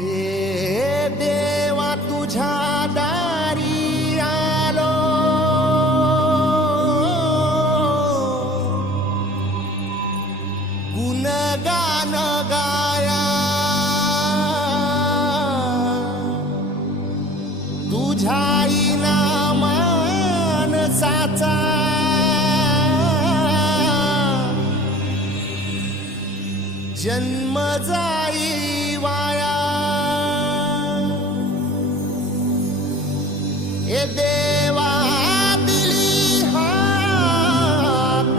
हे देवा तुझ्या दारी आलो, गुणगान गाया तुझ्या इनामान साचा जन्म जाई वाया। ए देवा दिली हाक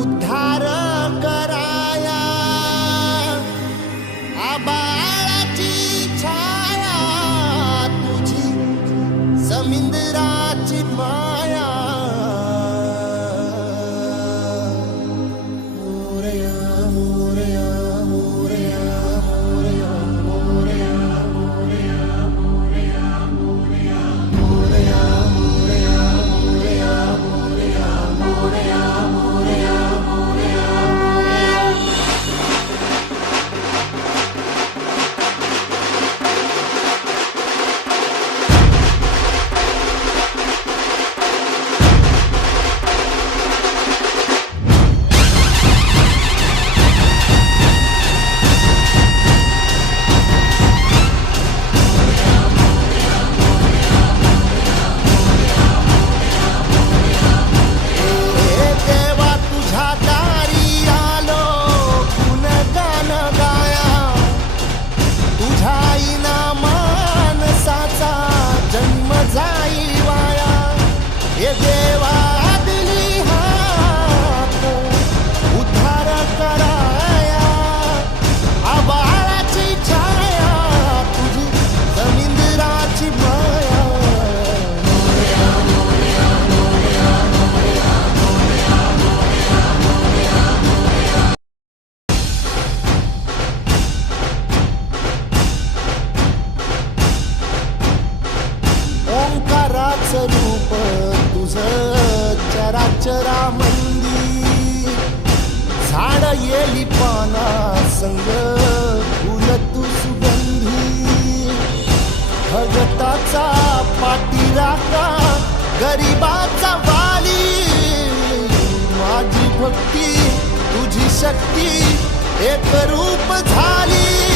उद्धार कराया, आबाळाची छाया तुझी समुद्राची माया। हे देवा दिली हाक उद्धार कराया, आबाळाची छाया तुझी समुद्राची माया। ओंकाराचं रूप चराचरामंदी, झाड येली पाना संग फुल तू सुगंधी। भगताचा पाठीराखा गरिबाचा वाली, माझी भक्ती तुझी शक्ती एक रूप झाली।